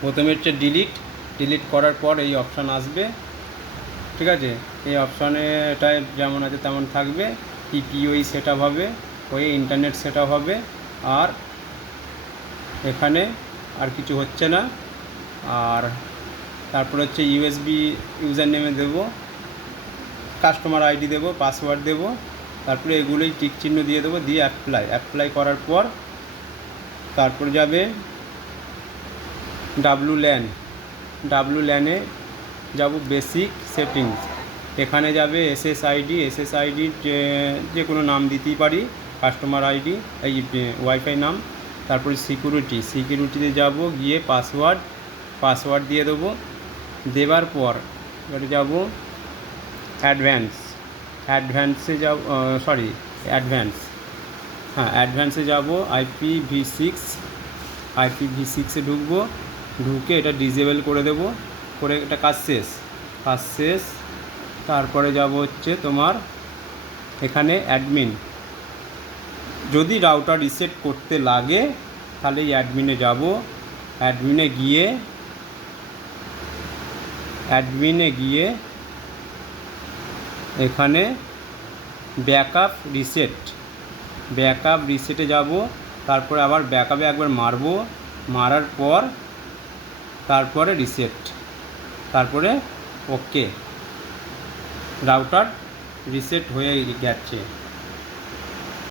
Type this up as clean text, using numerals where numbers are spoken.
প্রথমে হচ্ছে ডিলিট করার পর এই অপশান আসবে, ঠিক আছে। এই অপশানে এটাই যেমন আছে তেমন থাকবে। পিপিওই সেট আপ হবে, হয়ে ইন্টারনেট সেট আপ হবে, আর এখানে আর কিছু হচ্ছে না। আর তারপর হচ্ছে ইউএসবি ইউজার নেমে দেবো, কাস্টমার আইডি দেবো, পাসওয়ার্ড দেবো, তারপরে এগুলোই টিক চিহ্ন দিয়ে দেবো, দিয়ে অ্যাপ্লাই করার পর তারপরে যাবে ডাব্লু ল্যানে যাব বেসিক সেটিংস। এখানে যাবে এসএসআইডির যে কোনো নাম দিতেই পারি, কাস্টমার আইডি এই ওয়াইফাই নাম। তারপরে সিকিউরিটিতে যাব, গিয়ে পাসওয়ার্ড দিয়ে দেবো। দেওয়ার পর এবারে যাব অ্যাডভান্সে যাব, অ্যাডভান্সে যাব। আইপিভি6 ঢুকবো, ঢুকে এটা ডিসেবল করে দেবো, করে এটা কাজ শেষ। তারপরে যাব হচ্ছে তোমার এখানে অ্যাডমিন। যদি রাউটার রিসেট করতে লাগে তাহলে এই অ্যাডমিনে যাব। অ্যাডমিনে গিয়ে এখানে ব্যাকআপ রিসেটে যাব। তারপরে আবার ব্যাকআপে একবার মারার পর তারপরে রিসেট, তারপরে ওকে, রাউটার রিসেট হয়ে গেছে।